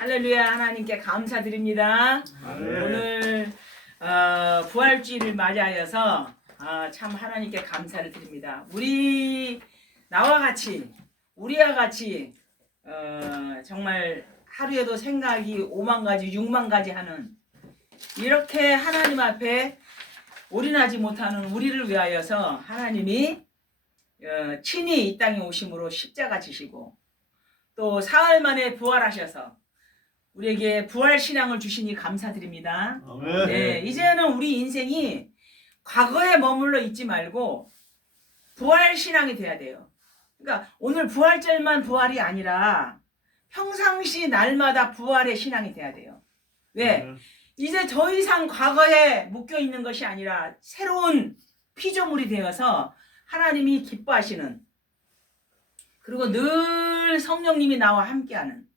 할렐루야. 하나님께 감사드립니다. 오늘 부활주의를 맞이하여서 참 하나님께 감사를 드립니다. 우리와 같이 정말 하루에도 생각이 5만 가지 6만 가지 하는 이렇게 하나님 앞에 올인하지 못하는 우리를 위하여서 하나님이 친히 이 땅에 오심으로 십자가 지시고 또 사흘 만에 부활하셔서 우리에게 부활 신앙을 주시니 감사드립니다. 아멘. 네, 이제는 우리 인생이 과거에 머물러 있지 말고 부활 신앙이 돼야 돼요. 그러니까 오늘 부활절만 부활이 아니라 평상시 날마다 부활의 신앙이 돼야 돼요. 왜? 이제 더 이상 과거에 묶여 있는 것이 아니라 새로운 피조물이 되어서 하나님이 기뻐하시는, 그리고 늘 성령님이 나와 함께하는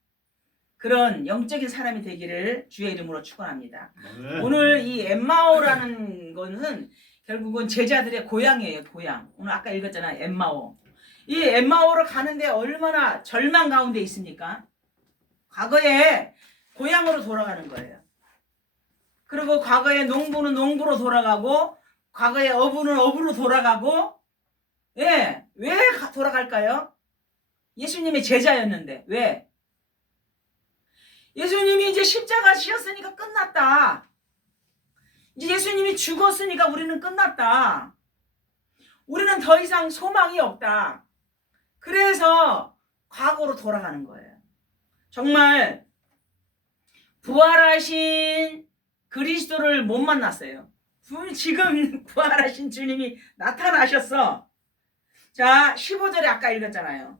그런 영적인 사람이 되기를 주의 이름으로 축원합니다. 오늘 이 엠마오라는 것은 결국은 제자들의 고향이에요. 고향. 오늘 아까 읽었잖아요. 엠마오. 이 엠마오를 가는데 얼마나 절망 가운데 있습니까? 과거에 고향으로 돌아가는 거예요. 그리고 과거에 농부는 농부로 돌아가고 과거에 어부는 어부로 돌아가고, 예, 왜 돌아갈까요? 예수님의 제자였는데. 왜? 예수님이 이제 십자가 지었으니까 끝났다. 이제 예수님이 죽었으니까 우리는 끝났다. 우리는 더 이상 소망이 없다. 그래서 과거로 돌아가는 거예요. 정말 부활하신 그리스도를 못 만났어요. 지금 부활하신 주님이 나타나셨어. 자, 15절에 아까 읽었잖아요.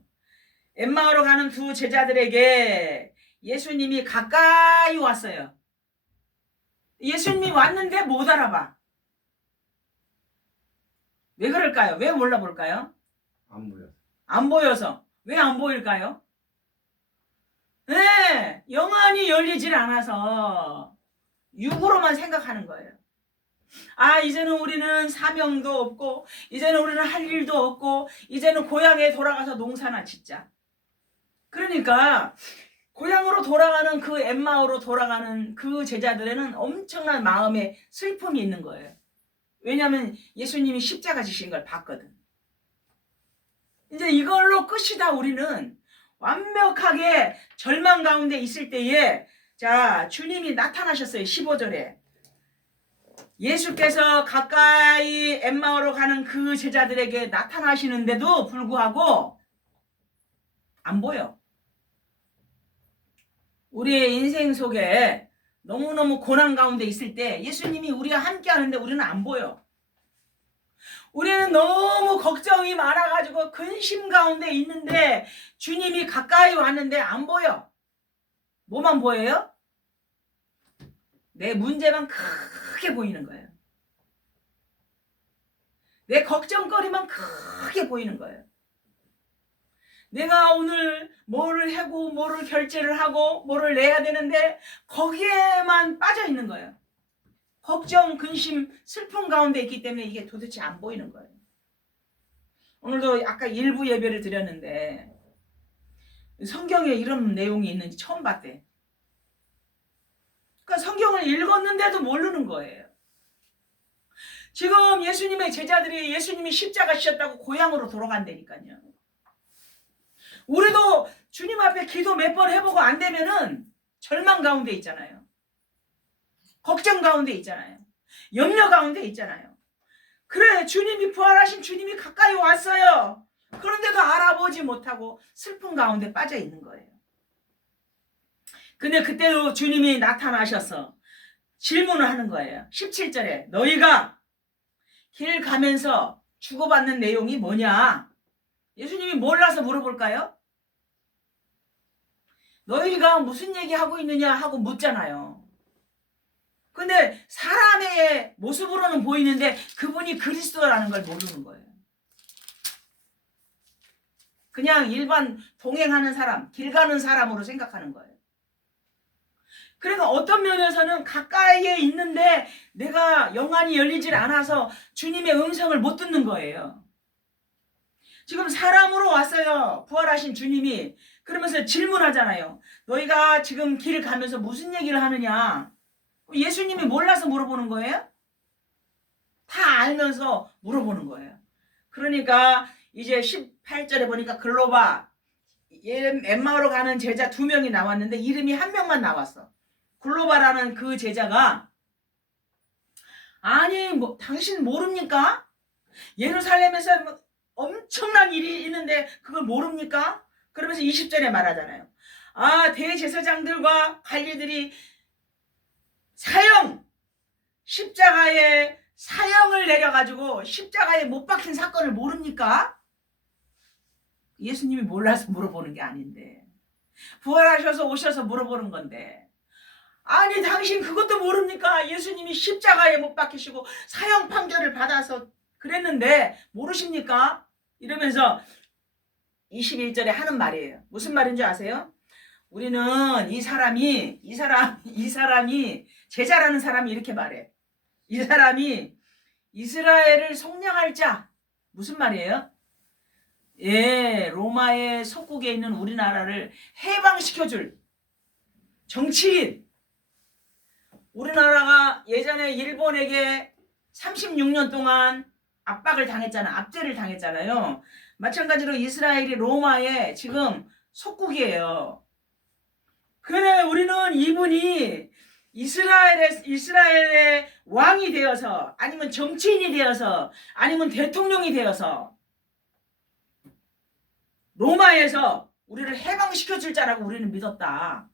엠마오로 가는 두 제자들에게 예수님이 가까이 왔어요. 예수님이 왔는데 못 알아봐. 왜 그럴까요? 왜 몰라볼까요? 안 보여. 안 보여서. 왜 안 보일까요? 네, 영안이 열리질 않아서 육으로만 생각하는 거예요. 이제는 우리는 사명도 없고, 이제는 우리는 할 일도 없고, 이제는 고향에 돌아가서 농사나 짓자. 그러니까 고향으로 돌아가는 그 엠마오로 돌아가는 그 제자들에는 엄청난 마음의 슬픔이 있는 거예요. 왜냐하면 예수님이 십자가 지신 걸 봤거든. 이제 이걸로 끝이다. 우리는 완벽하게 절망 가운데 있을 때에, 자, 주님이 나타나셨어요. 15절에 예수께서 가까이 엠마오로 가는 그 제자들에게 나타나시는데도 불구하고 안 보여. 우리의 인생 속에 너무너무 고난 가운데 있을 때 예수님이 우리와 함께 하는데 우리는 안 보여. 우리는 너무 걱정이 많아가지고 근심 가운데 있는데 주님이 가까이 왔는데 안 보여. 뭐만 보여요? 내 문제만 크게 보이는 거예요. 내 걱정거리만 크게 보이는 거예요. 내가 오늘 뭐를 하고 뭐를 결제를 하고 뭐를 내야 되는데 거기에만 빠져 있는 거예요. 걱정, 근심, 슬픔 가운데 있기 때문에 이게 도대체 안 보이는 거예요. 오늘도 아까 일부 예배를 드렸는데 성경에 이런 내용이 있는지 처음 봤대. 그러니까 성경을 읽었는데도 모르는 거예요. 지금 예수님의 제자들이 예수님이 십자가 지셨다고 고향으로 돌아간다니까요. 우리도 주님 앞에 기도 몇 번 해보고 안 되면은 절망 가운데 있잖아요. 걱정 가운데 있잖아요. 염려 가운데 있잖아요. 그래, 주님이 부활하신 주님이 가까이 왔어요. 그런데도 알아보지 못하고 슬픔 가운데 빠져 있는 거예요. 근데 그때도 주님이 나타나셔서 질문을 하는 거예요. 17절에 너희가 길 가면서 주고받는 내용이 뭐냐? 예수님이 몰라서 물어볼까요? 너희가 무슨 얘기하고 있느냐 하고 묻잖아요. 근데 사람의 모습으로는 보이는데 그분이 그리스도라는 걸 모르는 거예요. 그냥 일반 동행하는 사람, 길 가는 사람으로 생각하는 거예요. 그러니까 어떤 면에서는 가까이에 있는데 내가 영안이 열리질 않아서 주님의 음성을 못 듣는 거예요. 지금 사람으로 왔어요. 부활하신 주님이. 그러면서 질문하잖아요. 너희가 지금 길을 가면서 무슨 얘기를 하느냐? 예수님이 몰라서 물어보는 거예요? 다 알면서 물어보는 거예요. 그러니까 이제 18절에 보니까 글로바 엠마오로 가는 제자 2명이 나왔는데 이름이 한 명만 나왔어. 글로바라는 그 제자가 아니 뭐 당신 모릅니까? 예루살렘에서 뭐 엄청난 일이 있는데 그걸 모릅니까? 그러면서 20절에 말하잖아요. 아 대제사장들과 관리들이 십자가에 사형을 내려가지고 십자가에 못 박힌 사건을 모릅니까? 예수님이 몰라서 물어보는 게 아닌데 부활하셔서 오셔서 물어보는 건데 아니 당신 그것도 모릅니까? 예수님이 십자가에 못 박히시고 사형 판결을 받아서 그랬는데 모르십니까? 이러면서 21절에 하는 말이에요. 무슨 말인 줄 아세요? 우리는 이 사람이 제자라는 사람이 이렇게 말해. 이 사람이 이스라엘을 속량할 자. 무슨 말이에요? 예, 로마의 속국에 있는 우리나라를 해방시켜줄 정치인. 우리나라가 예전에 일본에게 36년 동안 압박을 당했잖아. 압제를 당했잖아요. 마찬가지로 이스라엘이 로마의 지금 속국이에요. 그래 우리는 이분이 이스라엘의 왕이 되어서 아니면 정치인이 되어서 아니면 대통령이 되어서 로마에서 우리를 해방시켜줄 자라고 우리는 믿었다.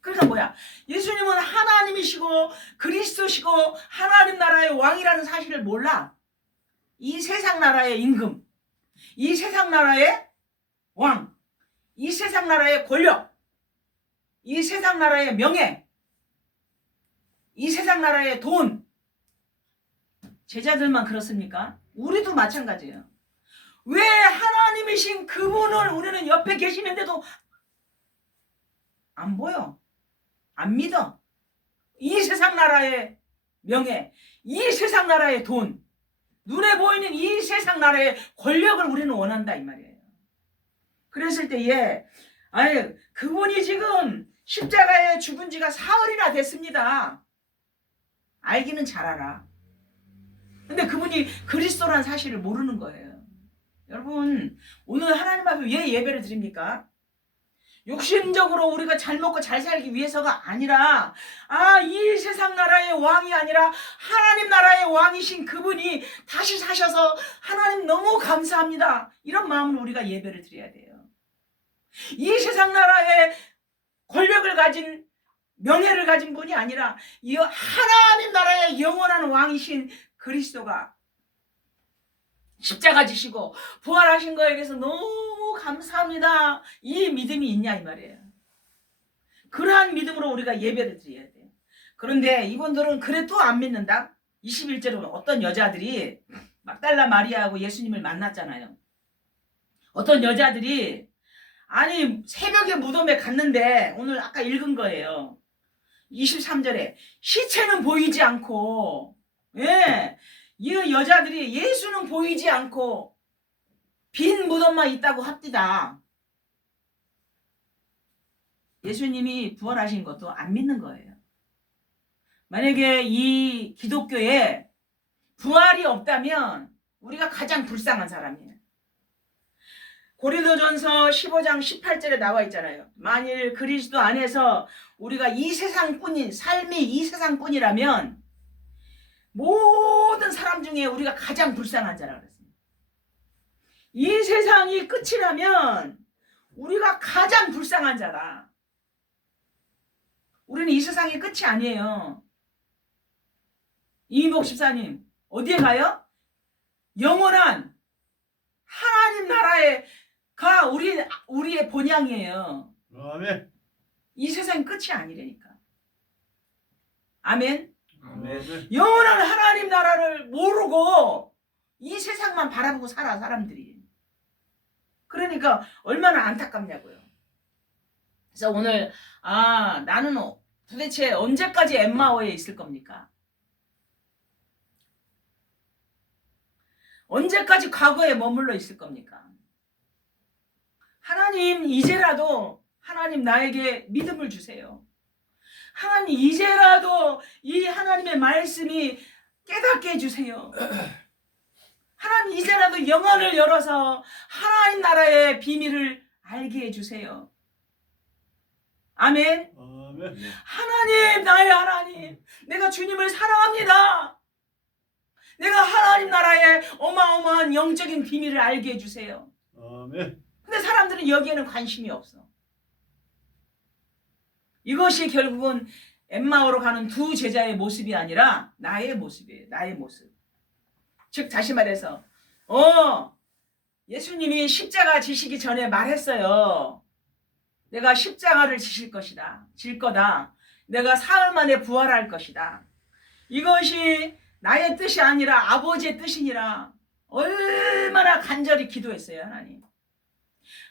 그러니까 뭐야? 예수님은 하나님이시고 그리스도시고 하나님 나라의 왕이라는 사실을 몰라. 이 세상 나라의 임금, 이 세상 나라의 왕, 이 세상 나라의 권력, 이 세상 나라의 명예, 이 세상 나라의 돈. 제자들만 그렇습니까? 우리도 마찬가지예요. 왜 하나님이신 그분을 우리는 옆에 계시는데도 안 보여? 안 믿어? 이 세상 나라의 명예, 이 세상 나라의 돈, 눈에 보이는 이 세상 나라의 권력을 우리는 원한다 이 말이에요. 그랬을 때에 아니 그분이 지금 십자가에 죽은 지가 사흘이나 됐습니다. 알기는 잘 알아. 근데 그분이 그리스도라는 사실을 모르는 거예요. 여러분 오늘 하나님 앞에 왜 예배를 드립니까? 욕심적으로 우리가 잘 먹고 잘 살기 위해서가 아니라 이 세상 나라의 왕이 아니라 하나님 나라의 왕이신 그분이 다시 사셔서 하나님 너무 감사합니다. 이런 마음으로 우리가 예배를 드려야 돼요. 이 세상 나라의 권력을 가진 명예를 가진 분이 아니라 이 하나님 나라의 영원한 왕이신 그리스도가 십자가 지시고 부활하신 거에 대해서 너무 감사합니다. 이 믿음이 있냐 이 말이에요. 그러한 믿음으로 우리가 예배를 드려야 돼요. 그런데 이분들은 그래 또 안 믿는다. 21절에 어떤 여자들이 막달라 마리아하고 예수님을 만났잖아요. 어떤 여자들이 아니 새벽에 무덤에 갔는데 오늘 아까 읽은 거예요. 23절에 시체는 보이지 않고 이 여자들이 예수는 보이지 않고 빈 무덤만 있다고 합디다. 예수님이 부활하신 것도 안 믿는 거예요. 만약에 이 기독교에 부활이 없다면 우리가 가장 불쌍한 사람이에요. 고린도전서 15장 18절에 나와 있잖아요. 만일 그리스도 안에서 우리가 이 세상뿐인 삶이 이 세상뿐이라면 모든 사람 중에 우리가 가장 불쌍한 자라고 그랬습니다. 이 세상이 끝이라면 우리가 가장 불쌍한 자다. 우리는 이 세상이 끝이 아니에요. 이민복 집사님 어디에 가요? 영원한 하나님 나라에가 우리의 본향이에요. 아멘. 이 세상이 끝이 아니라니까. 아멘. 아멘. 영원한 하나님 나라를 모르고 이 세상만 바라보고 살아 사람들이. 그러니까 얼마나 안타깝냐고요. 그래서 오늘 나는 도대체 언제까지 엠마오에 있을 겁니까? 언제까지 과거에 머물러 있을 겁니까? 하나님 이제라도 하나님 나에게 믿음을 주세요. 하나님 이제라도 이 하나님의 말씀이 깨닫게 해주세요. 하나님 이제라도 영혼을 열어서 하나님 나라의 비밀을 알게 해주세요. 아멘. 아멘. 하나님, 나의 하나님, 내가 주님을 사랑합니다. 내가 하나님 나라의 어마어마한 영적인 비밀을 알게 해주세요. 아멘. 근데 사람들은 여기에는 관심이 없어. 이것이 결국은 엠마오로 가는 두 제자의 모습이 아니라 나의 모습이에요. 나의 모습. 즉 다시 말해서 예수님이 십자가 지시기 전에 말했어요. 내가 십자가를 지실 것이다. 질 거다. 내가 사흘 만에 부활할 것이다. 이것이 나의 뜻이 아니라 아버지의 뜻이니라. 얼마나 간절히 기도했어요. 하나님.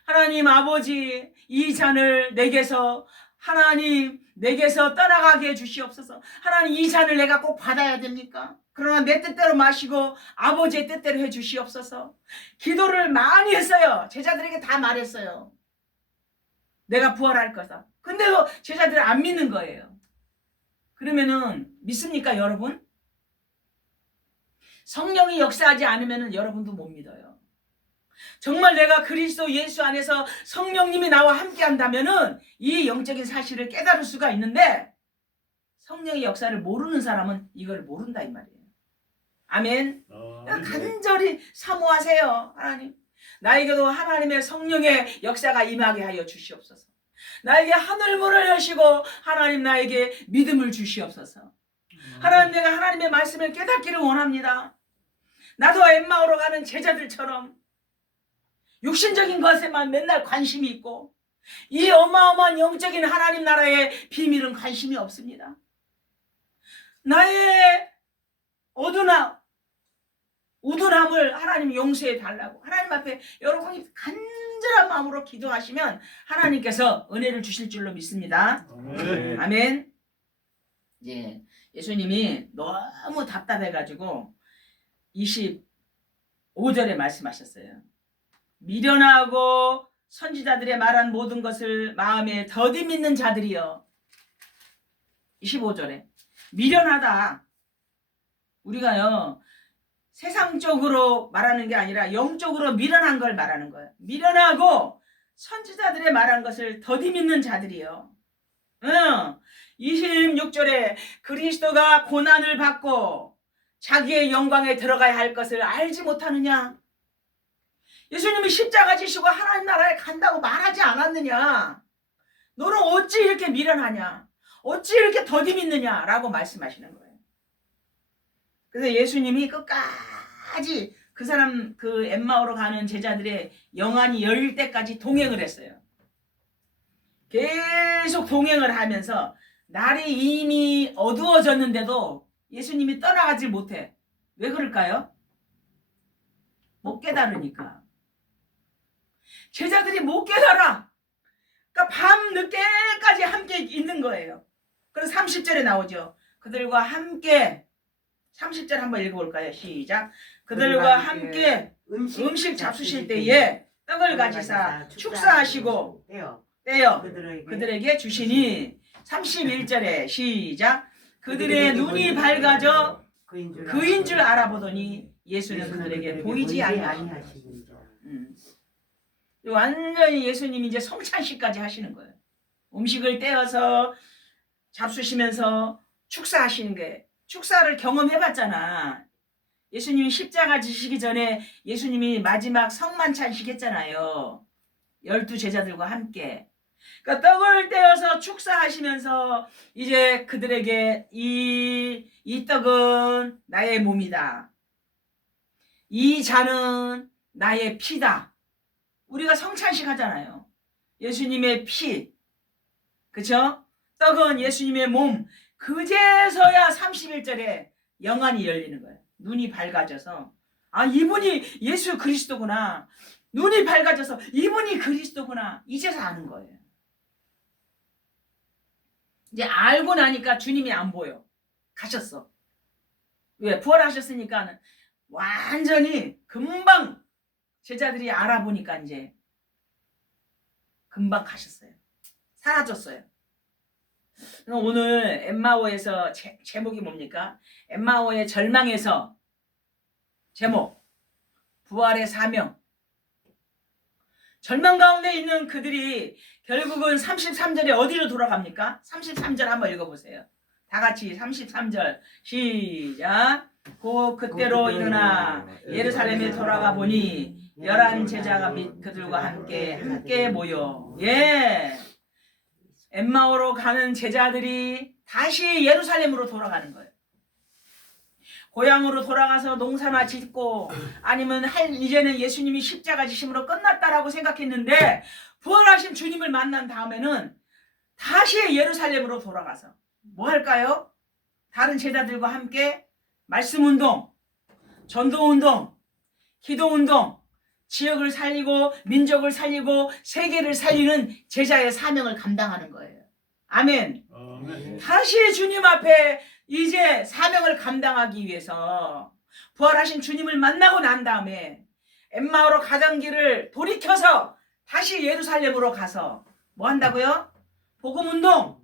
하나님 아버지, 이 잔을 내게서 하나님 내게서 떠나가게 해주시옵소서. 하나님 이 잔을 내가 꼭 받아야 됩니까? 그러나 내 뜻대로 마시고 아버지의 뜻대로 해주시옵소서. 기도를 많이 했어요. 제자들에게 다 말했어요. 내가 부활할 거다. 근데도 제자들은 안 믿는 거예요. 그러면은 믿습니까 여러분? 성령이 역사하지 않으면 여러분도 못 믿어요. 정말 내가 그리스도 예수 안에서 성령님이 나와 함께 한다면은 이 영적인 사실을 깨달을 수가 있는데 성령의 역사를 모르는 사람은 이걸 모른다 이 말이에요. 아멘. 간절히 사모하세요. 하나님. 나에게도 하나님의 성령의 역사가 임하게 하여 주시옵소서. 나에게 하늘문을 여시고 하나님 나에게 믿음을 주시옵소서. 하나님 내가 하나님의 말씀을 깨닫기를 원합니다. 나도 엠마오로 가는 제자들처럼 육신적인 것에만 맨날 관심이 있고 이 어마어마한 영적인 하나님 나라의 비밀은 관심이 없습니다. 나의 우둔함을 하나님 용서해 달라고 하나님 앞에 여러분이 간절한 마음으로 기도하시면 하나님께서 은혜를 주실 줄로 믿습니다. 아멘. 아멘. 예, 예수님이 너무 답답해가지고 25절에 말씀하셨어요. 미련하고 선지자들의 말한 모든 것을 마음에 더디 믿는 자들이여. 25절에 미련하다. 우리가요 세상적으로 말하는 게 아니라 영적으로 미련한 걸 말하는 거예요. 미련하고 선지자들의 말한 것을 더디 믿는 자들이요. 26절에 그리스도가 고난을 받고 자기의 영광에 들어가야 할 것을 알지 못하느냐. 예수님이 십자가 지시고 하나님 나라에 간다고 말하지 않았느냐. 너는 어찌 이렇게 미련하냐. 어찌 이렇게 더디 믿느냐 라고 말씀하시는 거예요. 그래서 예수님이 끝까지 그 엠마오로 가는 제자들의 영안이 열릴 때까지 동행을 했어요. 계속 동행을 하면서 날이 이미 어두워졌는데도 예수님이 떠나가지 못해. 왜 그럴까요? 못 깨달으니까. 제자들이 못 깨달아. 그러니까 밤 늦게까지 함께 있는 거예요. 그래서 30절에 나오죠. 그들과 함께 30절 한번 읽어볼까요? 시작. 그들과 함께 음식 잡수실 때에 떡을 가지사 축사하시고 떼어 그들에게 주시니 31절에 시작. 그들의 눈이 밝아져 그인 줄 알아보더니 예수는 그들에게 보이지 아니하시니. 완전히 예수님이 이제 성찬식까지 하시는 거예요. 음식을 떼어서 잡수시면서 축사하시는 게 축사를 경험해봤잖아. 예수님이 십자가 지시기 전에 예수님이 마지막 성만찬식 했잖아요. 12 제자들과 함께. 그러니까 떡을 떼어서 축사하시면서 이제 그들에게 이 떡은 나의 몸이다. 이 잔은 나의 피다. 우리가 성찬식 하잖아요. 예수님의 피. 그쵸? 떡은 예수님의 몸. 그제서야 31절에 영안이 열리는 거예요. 눈이 밝아져서 이분이 예수 그리스도구나. 눈이 밝아져서 이분이 그리스도구나. 이제서 아는 거예요. 이제 알고 나니까 주님이 안 보여. 가셨어. 왜? 부활하셨으니까 완전히 금방 제자들이 알아보니까 이제 금방 가셨어요. 사라졌어요. 오늘 엠마오에서 제목이 뭡니까? 엠마오의 절망에서 제목 부활의 사명. 절망 가운데 있는 그들이 결국은 33절에 어디로 돌아갑니까? 33절 한번 읽어보세요. 다 같이 33절 시작. 그때로 일어나 예루살렘에 돌아가 보니 11 제자가 및 그들과 함께 모여 엠마오로 가는 제자들이 다시 예루살렘으로 돌아가는 거예요. 고향으로 돌아가서 농사나 짓고 아니면 이제는 예수님이 십자가 지심으로 끝났다라고 생각했는데 부활하신 주님을 만난 다음에는 다시 예루살렘으로 돌아가서 뭐 할까요? 다른 제자들과 함께 말씀운동, 전도운동, 기도운동, 지역을 살리고 민족을 살리고 세계를 살리는 제자의 사명을 감당하는 거예요. 아멘. 다시 주님 앞에 이제 사명을 감당하기 위해서 부활하신 주님을 만나고 난 다음에 엠마오로 가던 길을 돌이켜서 다시 예루살렘으로 가서 뭐 한다고요? 복음운동,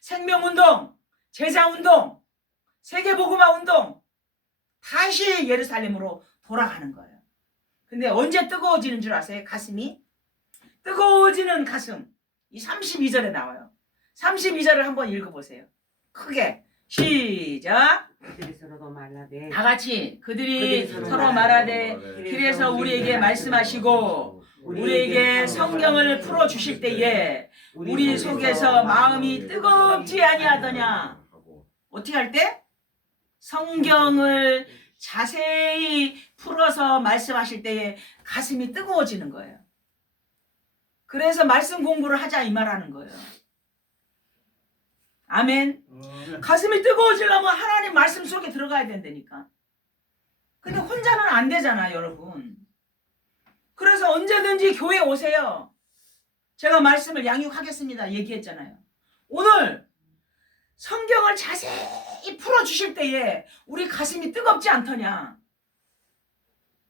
생명운동, 제자운동, 세계복음화운동, 다시 예루살렘으로 돌아가는 거예요. 근데 언제 뜨거워지는 줄 아세요? 가슴이? 뜨거워지는 가슴. 이 32절에 나와요. 32절을 한번 읽어보세요. 크게. 시작. 다 같이 그들이 서로 말하되 길에서 우리에게 말씀하시고 우리에게 성경을 풀어주실 때에 우리 속에서 마음이 뜨겁지 아니하더냐. 어떻게 할 때? 성경을 자세히 풀어서 말씀하실 때에 가슴이 뜨거워지는 거예요. 그래서 말씀 공부를 하자 이 말하는 거예요. 아멘. 가슴이 뜨거워지려면 하나님 말씀 속에 들어가야 된다니까. 근데 혼자는 안 되잖아요, 여러분. 그래서 언제든지 교회 오세요. 제가 말씀을 양육하겠습니다 얘기했잖아요. 오늘 성경을 자세히 풀어주실 때에 우리 가슴이 뜨겁지 않더냐.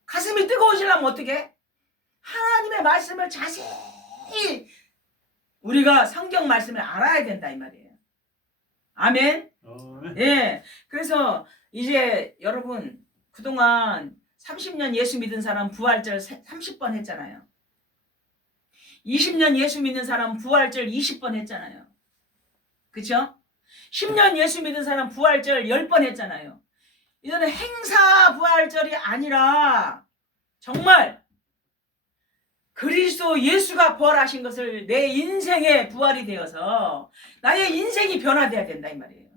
가슴이 뜨거워지려면 어떻게? 하나님의 말씀을 자세히 우리가 성경 말씀을 알아야 된다 이 말이에요. 아멘. 예. 그래서 이제 여러분 그동안 30년 예수 믿은 사람 부활절 30번 했잖아요. 20년 예수 믿는 사람 부활절 20번 했잖아요. 그쵸? 10년 예수 믿은 사람 부활절 10번 했잖아요. 이거는 행사 부활절이 아니라 정말 그리스도 예수가 부활하신 것을 내 인생의 부활이 되어서 나의 인생이 변화돼야 된다 이 말이에요.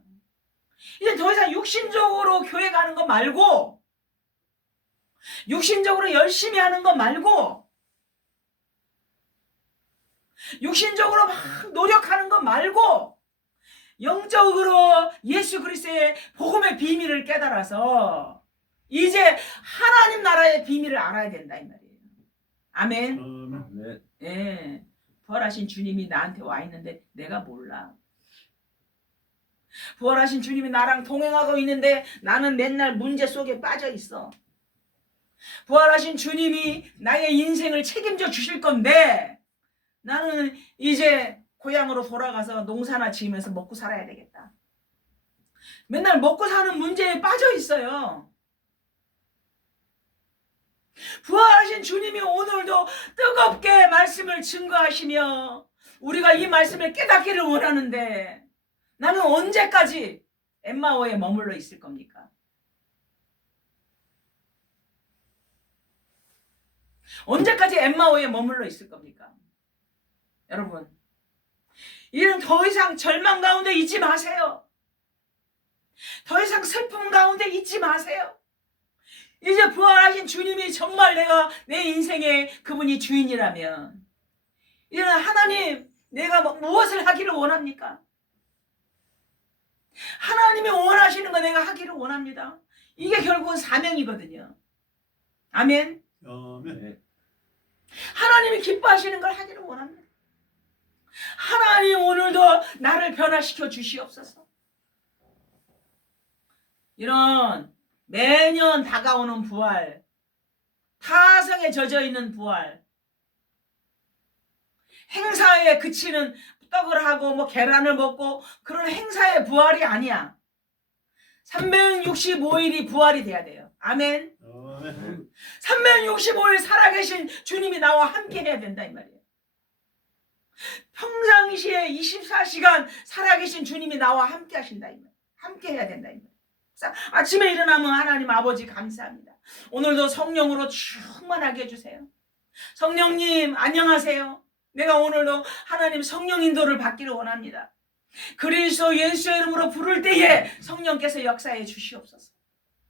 이제 더 이상 육신적으로 교회 가는 거 말고 육신적으로 열심히 하는 거 말고 육신적으로 막 노력하는 거 말고 영적으로 예수 그리스도의 복음의 비밀을 깨달아서 이제 하나님 나라의 비밀을 알아야 된다 이 말이에요. 아멘. 예. 부활하신 주님이 나한테 와 있는데 내가 몰라. 부활하신 주님이 나랑 동행하고 있는데 나는 맨날 문제 속에 빠져 있어. 부활하신 주님이 나의 인생을 책임져 주실 건데 나는 이제 고향으로 돌아가서 농사나 지으면서 먹고 살아야 되겠다. 맨날 먹고 사는 문제에 빠져 있어요. 부활하신 주님이 오늘도 뜨겁게 말씀을 증거하시며 우리가 이 말씀을 깨닫기를 원하는데 나는 언제까지 엠마오에 머물러 있을 겁니까? 언제까지 엠마오에 머물러 있을 겁니까? 여러분, 이는 더 이상 절망 가운데 있지 마세요. 더 이상 슬픔 가운데 있지 마세요. 이제 부활하신 주님이 정말 내 인생의 그분이 주인이라면 이제 하나님 내가 무엇을 하기를 원합니까? 하나님이 원하시는 거 내가 하기를 원합니다. 이게 결국은 사명이거든요. 아멘. 하나님이 기뻐하시는 걸 하기를 원합니다. 하나님 오늘도 나를 변화시켜 주시옵소서. 이런 매년 다가오는 부활, 타성에 젖어있는 부활, 행사에 그치는 떡을 하고 뭐 계란을 먹고 그런 행사의 부활이 아니야. 365일이 부활이 돼야 돼요. 아멘. 365일 살아계신 주님이 나와 함께 해야 된다 이 말이에요. 평상시에 24시간 살아계신 주님이 나와 함께 하신다 이 말이에요. 함께 해야 된다 이 말이에요. 아침에 일어나면 하나님 아버지 감사합니다. 오늘도 성령으로 충만하게 해주세요. 성령님 안녕하세요. 내가 오늘도 하나님 성령 인도를 받기를 원합니다. 그리스도 예수의 이름으로 부를 때에 성령께서 역사해 주시옵소서.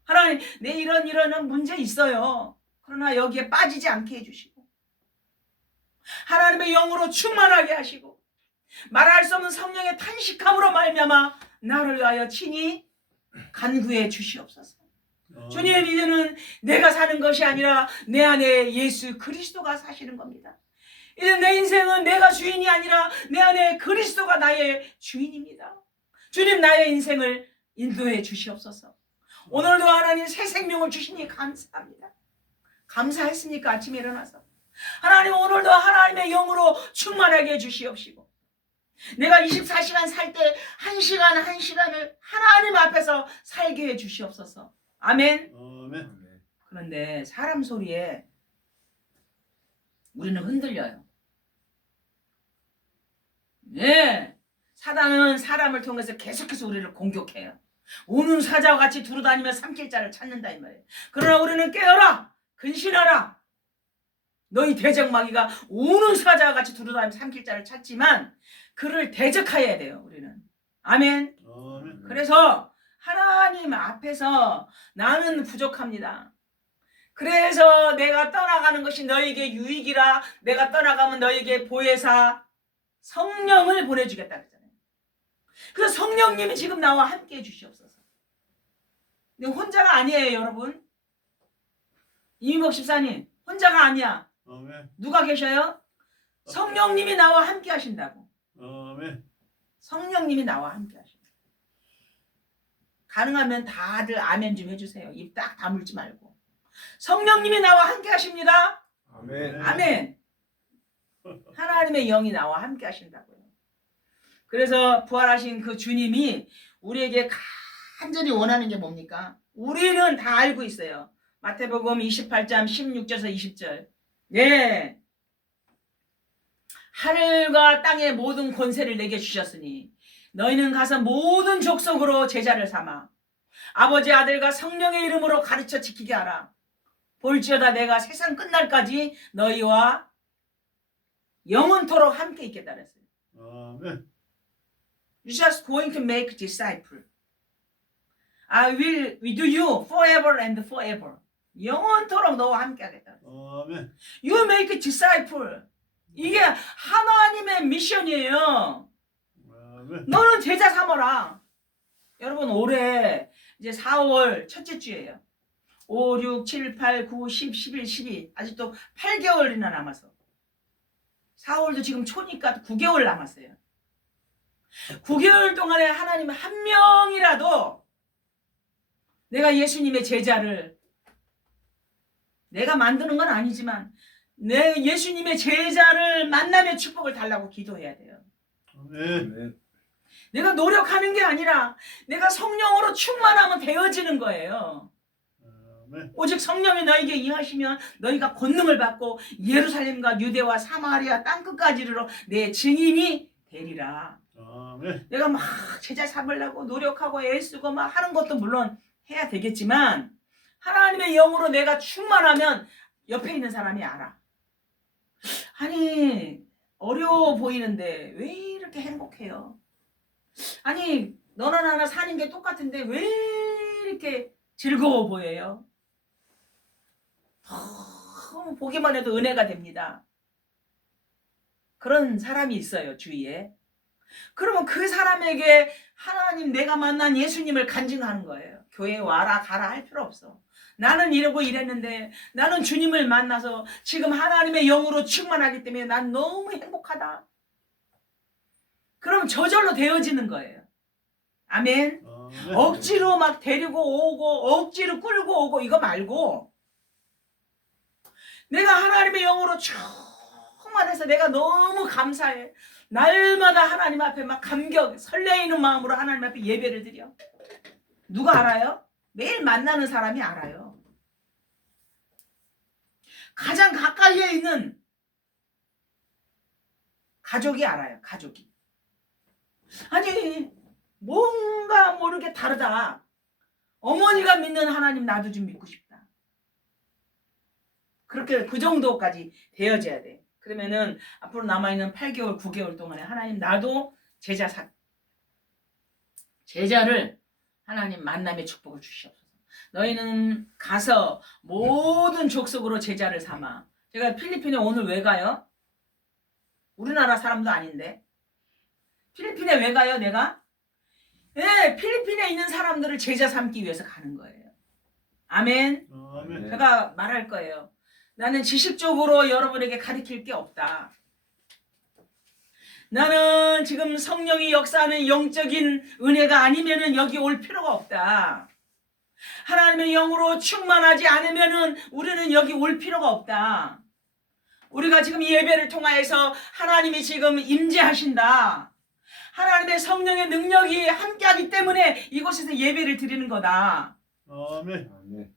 하나님 내 이런 문제 있어요. 그러나 여기에 빠지지 않게 해주시고 하나님의 영으로 충만하게 하시고 말할 수 없는 성령의 탄식함으로 말미암아 나를 위하여 친히 간구해 주시옵소서. 주님 이제는 내가 사는 것이 아니라 내 안에 예수 그리스도가 사시는 겁니다. 이제 내 인생은 내가 주인이 아니라 내 안에 그리스도가 나의 주인입니다. 주님 나의 인생을 인도해 주시옵소서. 오늘도 하나님 새 생명을 주시니 감사합니다. 감사했으니까 아침에 일어나서 하나님 오늘도 하나님의 영으로 충만하게 해주시옵시고 내가 24시간 살 때 1시간 1시간을 하나님 앞에서 살게 해주시옵소서. 아멘. 그런데 사람 소리에 우리는 흔들려요. 네, 사단은 사람을 통해서 계속해서 우리를 공격해요. 우는 사자와 같이 두루다니며 삼킬 자를 찾는다 이 말이에요. 그러나 우리는 깨어라 근신하라. 너희 대적마귀가 우는 사자와 같이 두루다니며 삼킬 자를 찾지만 그를 대적하여야 돼요. 우리는. 아멘. 그래서 하나님 앞에서 나는 부족합니다. 그래서 내가 떠나가는 것이 너에게 유익이라 내가 떠나가면 너에게 보혜사 성령을 보내주겠다 그랬잖아요. 그래서 성령님이 지금 나와 함께 해주시옵소서. 근데 혼자가 아니에요 여러분. 이민복 집사님 혼자가 아니야. 누가 계셔요? 성령님이 나와 함께 하신다고. 성령님이 나와 함께 하신다. 가능하면 다들 아멘 좀 해주세요. 입 딱 다물지 말고. 성령님이 나와 함께 하십니다. 아멘. 아멘. 하나님의 영이 나와 함께 하신다고요. 그래서 부활하신 그 주님이 우리에게 간절히 원하는 게 뭡니까? 우리는 다 알고 있어요. 마태복음 28장 16절에서 20절. 네. 하늘과 땅의 모든 권세를 내게 주셨으니 너희는 가서 모든 족속으로 제자를 삼아 아버지 아들과 성령의 이름으로 가르쳐 지키게 하라. 볼지어다 내가 세상 끝날까지 너희와 영원토록 함께 있겠다 그랬어요. 아멘. You're just going to make disciple. I will with you forever and forever. 영원토록 너와 함께 하겠다. 아멘. You make disciple. 이게 하나님의 미션이에요. 아멘. 너는 제자 삼어라. 여러분 올해 이제 4월 첫째 주예요. 5, 6, 7, 8, 9, 10, 11, 12 아직도 8개월이나 남았어. 4월도 지금 초니까 9개월 남았어요. 9개월 동안에 하나님 한 명이라도 내가 예수님의 제자를 내가 만드는 건 아니지만 내 예수님의 제자를 만남의 축복을 달라고 기도해야 돼요. 아멘. 내가 노력하는 게 아니라 내가 성령으로 충만하면 되어지는 거예요. 아멘. 오직 성령이 너에게 임하시면 너희가 권능을 받고 예루살렘과 유대와 사마리아 땅끝까지 이르러 내 증인이 되리라. 아멘. 내가 막 제자 삼으려고 노력하고 애쓰고 막 하는 것도 물론 해야 되겠지만 하나님의 영으로 내가 충만하면 옆에 있는 사람이 알아. 아니 어려워 보이는데 왜 이렇게 행복해요? 아니 너나 나나 사는 게 똑같은데 왜 이렇게 즐거워 보여요? 너무 보기만 해도 은혜가 됩니다. 그런 사람이 있어요 주위에. 그러면 그 사람에게 하나님 내가 만난 예수님을 간증하는 거예요. 교회 와라 가라 할 필요 없어. 나는 이러고 이랬는데 나는 주님을 만나서 지금 하나님의 영으로 충만하기 때문에 난 너무 행복하다. 그럼 저절로 되어지는 거예요. 아멘. 아멘. 억지로 막 데리고 오고 억지로 끌고 오고 이거 말고 내가 하나님의 영으로 충만해서 내가 너무 감사해. 날마다 하나님 앞에 막 감격, 설레이는 마음으로 하나님 앞에 예배를 드려. 누가 알아요? 매일 만나는 사람이 알아요. 가장 가까이에 있는 가족이 알아요. 가족이. 아니 뭔가 모르게 다르다. 어머니가 믿는 하나님 나도 좀 믿고 싶다. 그렇게 그 정도까지 되어져야 돼. 그러면은 앞으로 남아있는 8개월, 9개월 동안에 하나님 나도 제자를 하나님 만남의 축복을 주시옵소서. 너희는 가서 모든 족속으로 제자를 삼아. 제가 필리핀에 오늘 왜 가요? 우리나라 사람도 아닌데. 필리핀에 왜 가요, 내가? 네, 필리핀에 있는 사람들을 제자 삼기 위해서 가는 거예요. 아멘. 아멘. 제가 말할 거예요. 나는 지식적으로 여러분에게 가르칠 게 없다. 나는 지금 성령이 역사하는 영적인 은혜가 아니면은 여기 올 필요가 없다. 하나님의 영으로 충만하지 않으면은 우리는 여기 올 필요가 없다. 우리가 지금 이 예배를 통하여서 하나님이 지금 임재하신다. 하나님의 성령의 능력이 함께하기 때문에 이곳에서 예배를 드리는 거다. 아멘.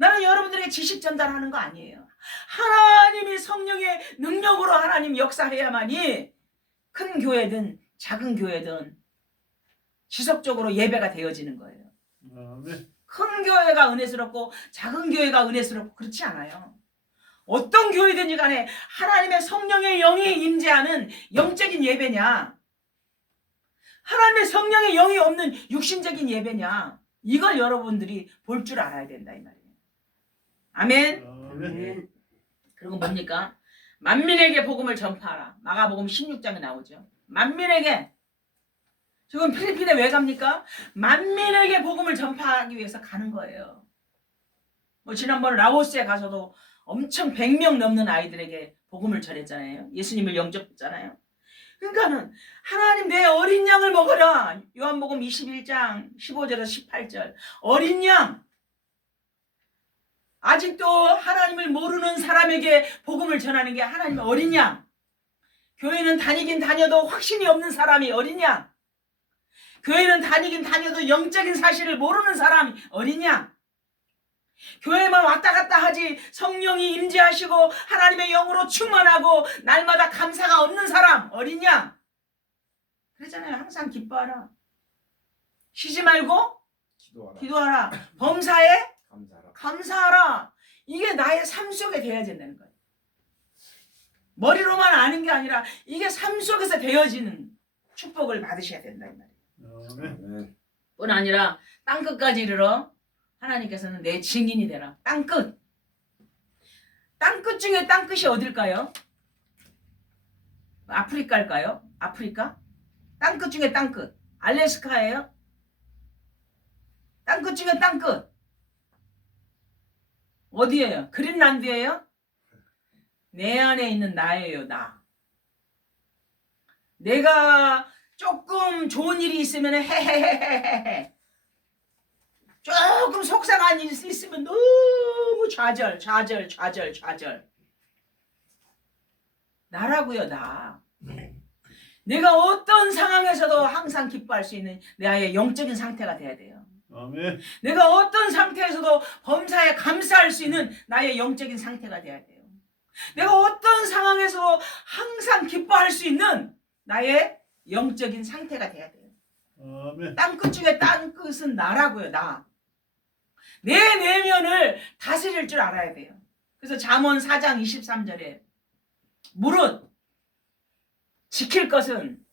나는 여러분들에게 지식 전달하는 거 아니에요. 하나님이 성령의 능력으로 하나님 역사해야만이 큰 교회든 작은 교회든 지속적으로 예배가 되어지는 거예요. 아멘. 큰 교회가 은혜스럽고 작은 교회가 은혜스럽고 그렇지 않아요. 어떤 교회든지 간에 하나님의 성령의 영이 임재하는 영적인 예배냐, 하나님의 성령의 영이 없는 육신적인 예배냐, 이걸 여러분들이 볼 줄 알아야 된다 이 말이에요. 아멘. 아멘. 그리고 뭡니까? 만민에게 복음을 전파하라. 마가복음 16장에 나오죠. 만민에게. 지금 필리핀에 왜 갑니까? 만민에게 복음을 전파하기 위해서 가는 거예요. 뭐 지난번 라오스에 가서도 엄청 100명 넘는 아이들에게 복음을 전했잖아요. 예수님을 영접했잖아요. 그러니까는 하나님 내 어린 양을 먹어라. 요한복음 21장 15절에서 18절. 어린 양. 아직도 하나님을 모르는 사람에게 복음을 전하는 게 하나님의 어린 양. 교회는 다니긴 다녀도 확신이 없는 사람이 어린 양. 교회는 다니긴 다녀도 영적인 사실을 모르는 사람이 어린 양. 교회만 왔다 갔다 하지 성령이 임재하시고 하나님의 영으로 충만하고 날마다 감사가 없는 사람 어린 양. 그러잖아요. 항상 기뻐하라. 쉬지 말고 기도하라. 범사에 감사하라. 이게 나의 삶 속에 돼야 된다는 거예요. 머리로만 아는 게 아니라 이게 삶 속에서 되어지는 축복을 받으셔야 된다 이 말이에요. 아멘. 뿐 아니라 땅끝까지 이르러 하나님께서는 내 증인이 되라. 땅끝. 땅끝 중에 땅끝이 어딜까요? 아프리카일까요? 아프리카? 땅끝 중에 땅끝. 알래스카예요? 땅끝 중에 땅끝. 어디예요? 그린란드예요? 내 안에 있는 나예요, 나. 내가 조금 좋은 일이 있으면 헤헤헤헤헤. 조금 속상한 일이 있으면 너무 좌절. 나라고요, 나. 내가 어떤 상황에서도 항상 기뻐할 수 있는 나의 영적인 상태가 돼야 돼요. 아멘. 내가 어떤 상태에서도 범사에 감사할 수 있는 나의 영적인 상태가 돼야 돼요. 내가 어떤 상황에서도 항상 기뻐할 수 있는 나의 영적인 상태가 돼야 돼요. 아멘. 땅끝 중에 땅끝은 나라고요, 나. 내 내면을 다스릴 줄 알아야 돼요. 그래서 잠언 4장 23절에 무릇 지킬 것은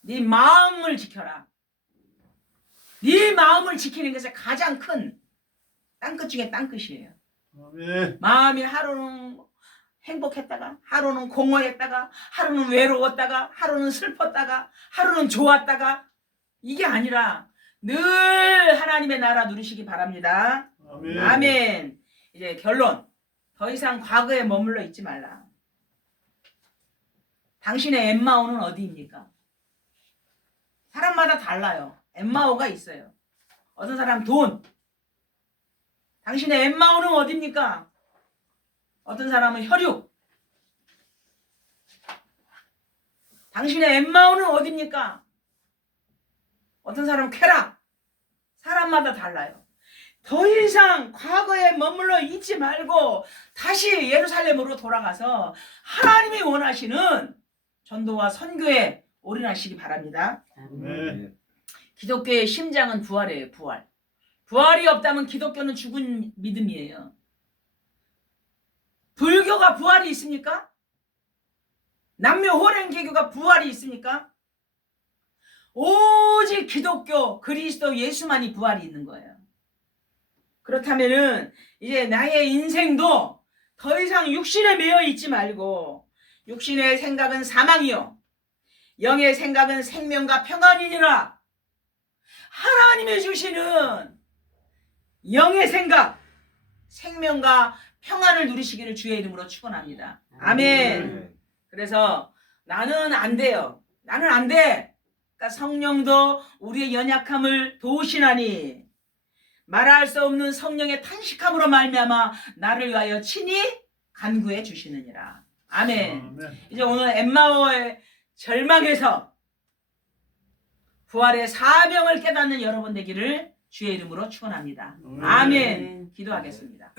네 마음을 지켜라. 네 마음을 지키는 것이 가장 큰 땅끝 중에 땅끝이에요. 아멘. 마음이 하루는 행복했다가 하루는 공허했다가 하루는 외로웠다가 하루는 슬펐다가 하루는 좋았다가 이게 아니라 늘 하나님의 나라 누리시기 바랍니다. 아멘. 아멘. 이제 결론. 더 이상 과거에 머물러 있지 말라. 당신의 엠마오는 어디입니까? 사람마다 달라요. 엠마오가 있어요. 어떤 사람 돈. 당신의 엠마오는 어디입니까? 어떤 사람은 혈육. 당신의 엠마오는 어디입니까? 어떤 사람은 쾌락. 사람마다 달라요. 더 이상 과거에 머물러 있지 말고 다시 예루살렘으로 돌아가서 하나님이 원하시는 전도와 선교에 올인하시기 바랍니다. 아멘. 기독교의 심장은 부활이에요. 부활. 부활이 없다면 기독교는 죽은 믿음이에요. 불교가 부활이 있습니까? 남묘호랭개교가 부활이 있습니까? 오직 기독교 그리스도 예수만이 부활이 있는 거예요. 그렇다면은 이제 나의 인생도 더 이상 육신에 매여 있지 말고 육신의 생각은 사망이요 영의 생각은 생명과 평안이니라. 하나님이 주시는 영의 생각, 생명과 평안을 누리시기를 주의 이름으로 축원합니다. 아멘. 그래서 나는 안 돼요. 나는 안 돼. 그러니까 성령도 우리의 연약함을 도우시나니 말할 수 없는 성령의 탄식함으로 말미암아 나를 위하여 친히 간구해 주시느니라. 아멘. 이제 오늘 엠마오의 절망에서 부활의 사명을 깨닫는 여러분 되기를 주의 이름으로 축원합니다. 아멘. 기도하겠습니다.